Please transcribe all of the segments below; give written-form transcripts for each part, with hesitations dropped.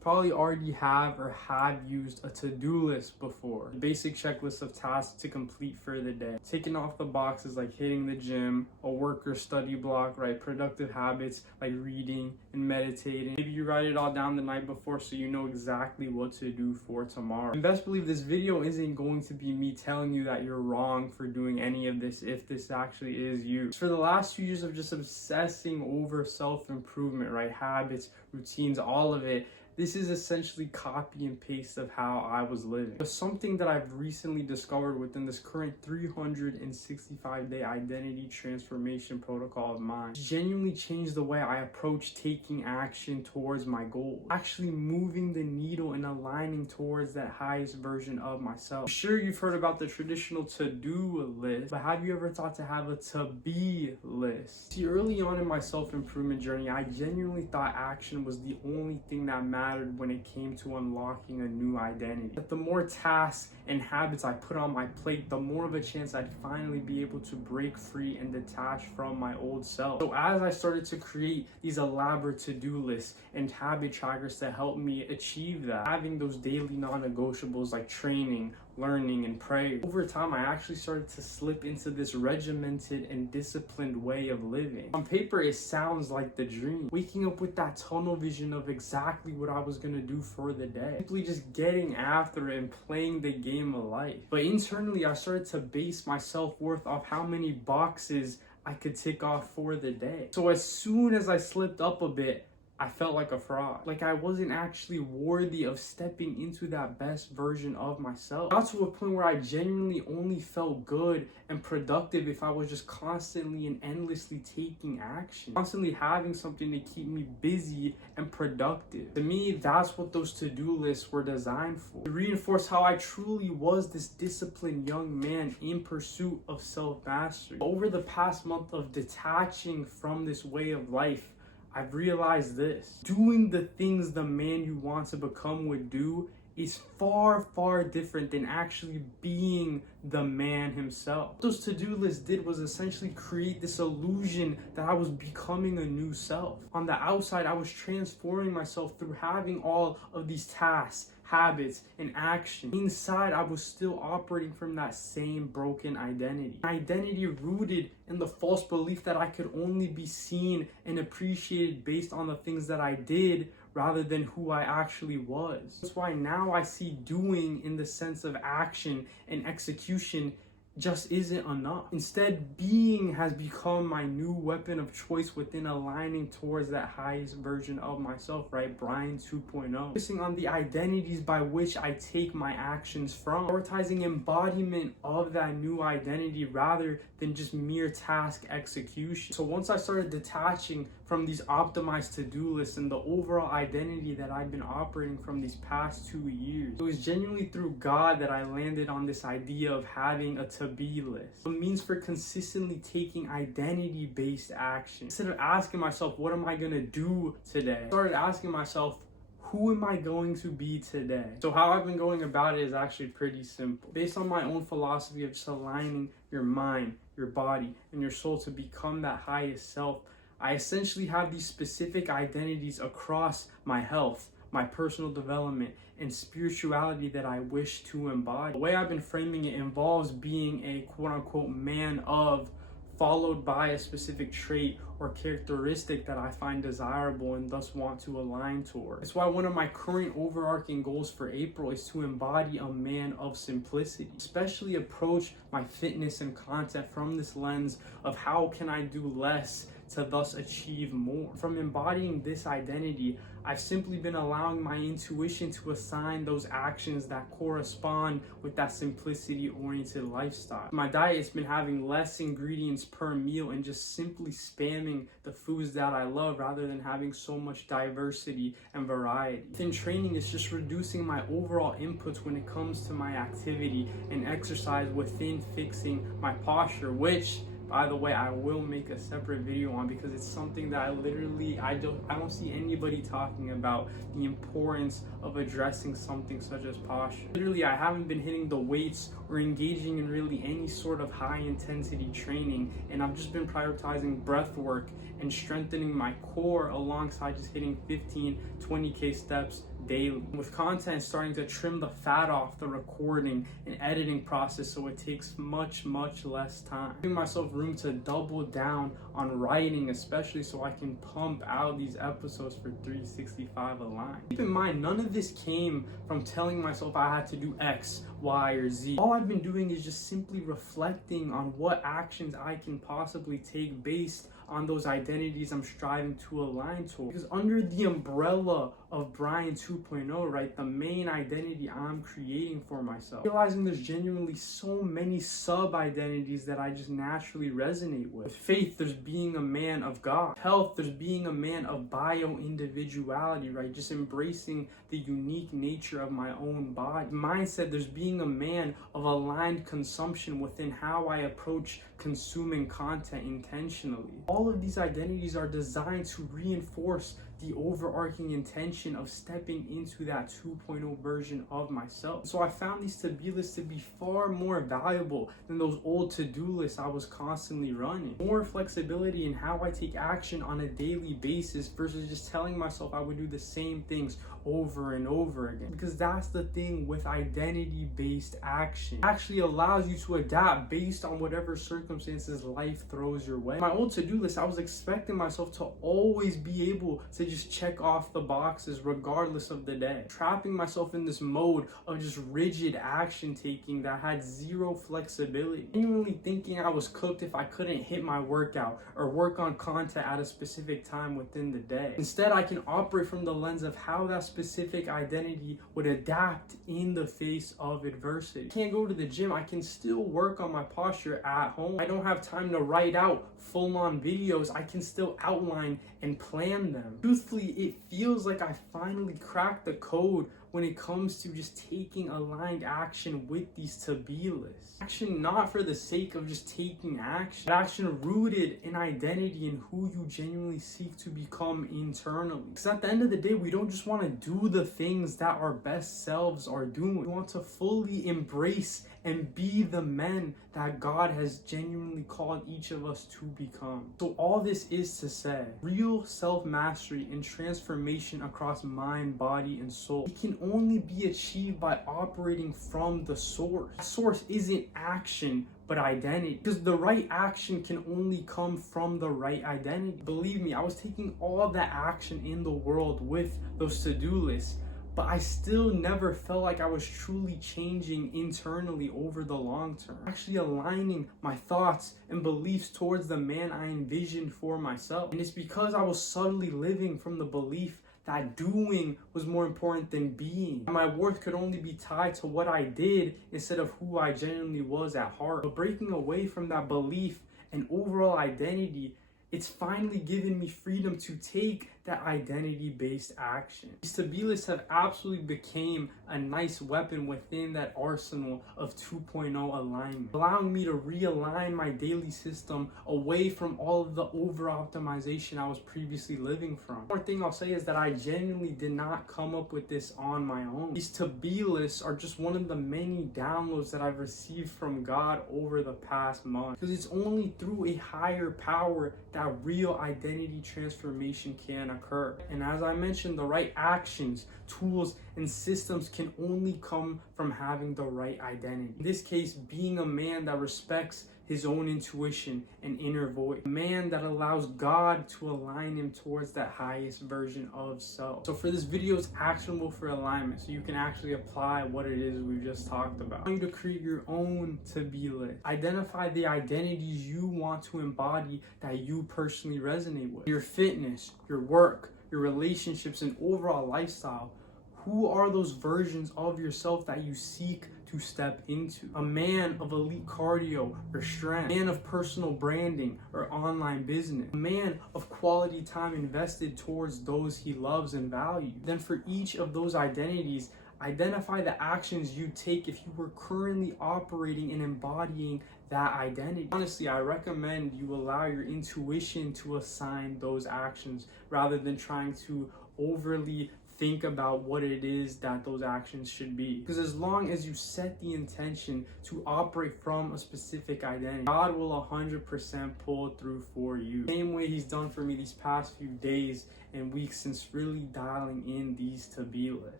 Probably already have or have used a to-do list before. A basic checklist of tasks to complete for the day. Taking off the boxes like hitting the gym, a work or study block, right? Productive habits like reading and meditating. Maybe you write it all down the night before so you know exactly what to do for tomorrow. And best believe this video isn't going to be me telling you that you're wrong for doing any of this if this actually is you. For the last few years of just obsessing over self-improvement, right? Habits, routines, all of it. This is essentially copy and paste of how I was living. But something that I've recently discovered within this current 365-day identity transformation protocol of mine genuinely changed the way I approach taking action towards my goal. Actually moving the needle and aligning towards that highest version of myself. Sure, you've heard about the traditional to-do list, but have you ever thought to have a to-be list? See, early on in my self-improvement journey, I genuinely thought action was the only thing that mattered when it came to unlocking a new identity. But the more tasks and habits I put on my plate, the more of a chance I'd finally be able to break free and detach from my old self. So as I started to create these elaborate to-do lists and habit trackers to help me achieve that, having those daily non-negotiables like training, learning, and prayer, over time I actually started to slip into this regimented and disciplined way of living. On paper it sounds like the dream, waking up with that tunnel vision of exactly what I was gonna do for the day, simply just getting after it and playing the game of life. But internally I started to base my self-worth off how many boxes I could tick off for the day. So as soon as I slipped up a bit, I felt like a fraud. Like I wasn't actually worthy of stepping into that best version of myself. Got to a point where I genuinely only felt good and productive if I was just constantly and endlessly taking action. Constantly having something to keep me busy and productive. To me, that's what those to-do lists were designed for. To reinforce how I truly was this disciplined young man in pursuit of self-mastery. Over the past month of detaching from this way of life, I've realized this. Doing the things the man you want to become would do is far, far different than actually being the man himself. What those to-do lists did was essentially create this illusion that I was becoming a new self. On the outside, I was transforming myself through having all of these tasks, habits, and action. Inside, I was still operating from that same broken identity. An identity rooted in the false belief that I could only be seen and appreciated based on the things that I did rather than who I actually was. That's why now I see doing in the sense of action and execution just isn't enough. Instead, being has become my new weapon of choice within aligning towards that highest version of myself, right? Brian 2.0. Focusing on the identities by which I take my actions from. Prioritizing embodiment of that new identity rather than just mere task execution. So once I started detaching from these optimized to-do lists and the overall identity that I've been operating from these past 2 years, it was genuinely through God that I landed on this idea of having a to-be list. It means for consistently taking identity-based action. Instead of asking myself, what am I gonna do today? I started asking myself, who am I going to be today? So how I've been going about it is actually pretty simple. Based on my own philosophy of just aligning your mind, your body, and your soul to become that highest self, I essentially have these specific identities across my health, my personal development, and spirituality that I wish to embody. The way I've been framing it involves being a quote-unquote man of, followed by a specific trait or characteristic that I find desirable and thus want to align toward. That's why one of my current overarching goals for April is to embody a man of simplicity, especially approach my fitness and content from this lens of how can I do less to thus achieve more. From embodying this identity, I've simply been allowing my intuition to assign those actions that correspond with that simplicity-oriented lifestyle. My diet has been having less ingredients per meal and just simply spamming the foods that I love rather than having so much diversity and variety. Within training, it's just reducing my overall inputs when it comes to my activity and exercise within fixing my posture, which By the way, I will make a separate video on, because it's something that I don't see anybody talking about, the importance of addressing something such as posture. Literally, I haven't been hitting the weights or engaging in really any sort of high intensity training, and I've just been prioritizing breath work and strengthening my core alongside just hitting 15-20k steps daily. With content starting to trim the fat off the recording and editing process, so it takes much less time. Giving myself room to double down on writing, especially so I can pump out these episodes for 365 aligned. Keep in mind, none of this came from telling myself I had to do X, Y, or Z. All I've been doing is just simply reflecting on what actions I can possibly take based on those identities I'm striving to align to. Because under the umbrella of Brian 2.0, right, the main identity I'm creating for myself, realizing there's genuinely so many sub-identities that I just naturally resonate with. With faith, there's being a man of God. Health, there's being a man of bio-individuality, right, just embracing the unique nature of my own body. Mindset, there's being a man of aligned consumption within how I approach consuming content intentionally. All of these identities are designed to reinforce the overarching intention of stepping into that 2.0 version of myself. So I found these to-be lists to be far more valuable than those old to-do lists I was constantly running. More flexibility in how I take action on a daily basis versus just telling myself I would do the same things over and over again. Because that's the thing with identity-based action. It actually allows you to adapt based on whatever circumstances life throws your way. My old to-do list, I was expecting myself to always be able to just check off the boxes regardless of the day. Trapping myself in this mode of just rigid action taking that had zero flexibility. Genuinely thinking I was cooked if I couldn't hit my workout or work on content at a specific time within the day. Instead, I can operate from the lens of how that specific identity would adapt in the face of adversity. I can't go to the gym, I can still work on my posture at home. I don't have time to write out full-on videos, I can still outline and plan them. Truthfully, it feels like I finally cracked the code when it comes to just taking aligned action with these to-be lists. Action not for the sake of just taking action, but action rooted in identity and who you genuinely seek to become internally. Because at the end of the day, we don't just want to do the things that our best selves are doing. We want to fully embrace and be the men that God has genuinely called each of us to become. So all this is to say, real self-mastery and transformation across mind, body, and soul, it can only be achieved by operating from the source. The source isn't action, but identity. Because the right action can only come from the right identity. Believe me, I was taking all the action in the world with those to-do lists, but I still never felt like I was truly changing internally over the long term. Actually aligning my thoughts and beliefs towards the man I envisioned for myself. And it's because I was subtly living from the belief that doing was more important than being. My worth could only be tied to what I did instead of who I genuinely was at heart. But breaking away from that belief and overall identity, it's finally given me freedom to take that identity-based action. These to-be lists have absolutely became a nice weapon within that arsenal of 2.0 alignment, allowing me to realign my daily system away from all of the over-optimization I was previously living from. One more thing I'll say is that I genuinely did not come up with this on my own. These to-be lists are just one of the many downloads that I've received from God over the past month, because it's only through a higher power that real identity transformation can occur. And as I mentioned, the right actions, tools, and systems can only come from having the right identity. In this case, being a man that respects his own intuition and inner voice. A man that allows God to align him towards that highest version of self. So for this video, it's actionable for alignment, so you can actually apply what it is we just talked about. I want you to create your own to-be list. Identify the identities you want to embody that you personally resonate with. Your fitness, your work, your relationships, and overall lifestyle. Who are those versions of yourself that you seek to step into? A man of elite cardio or strength, a man of personal branding or online business, a man of quality time invested towards those he loves and values. Then for each of those identities, identify the actions you take if you were currently operating and embodying that identity. Honestly, I recommend you allow your intuition to assign those actions rather than trying to overly think about what it is that those actions should be. Because as long as you set the intention to operate from a specific identity, God will 100% pull through for you. Same way He's done for me these past few days and weeks since really dialing in these to-be lists.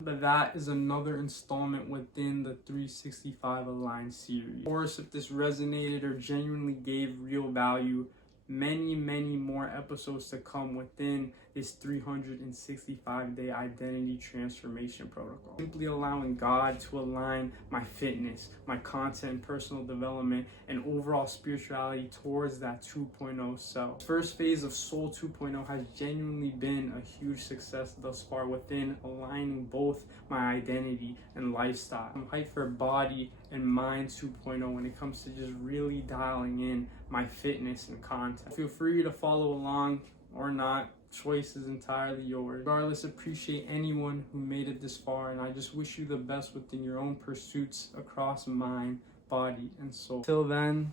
But that is another installment within the 365 Aligned series. Of course, if this resonated or genuinely gave real value, many more episodes to come within this 365-day identity transformation protocol. Simply allowing God to align my fitness, my content, personal development, and overall spirituality towards that 2.0 self. First phase of Soul 2.0 has genuinely been a huge success thus far within aligning both my identity and lifestyle. I'm hyped for body and mind 2.0 when it comes to just really dialing in my fitness and content. Feel free to follow along or not. Choice is entirely yours. Regardless, appreciate anyone who made it this far, and I just wish you the best within your own pursuits across mind, body, and soul. Till then,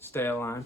stay aligned.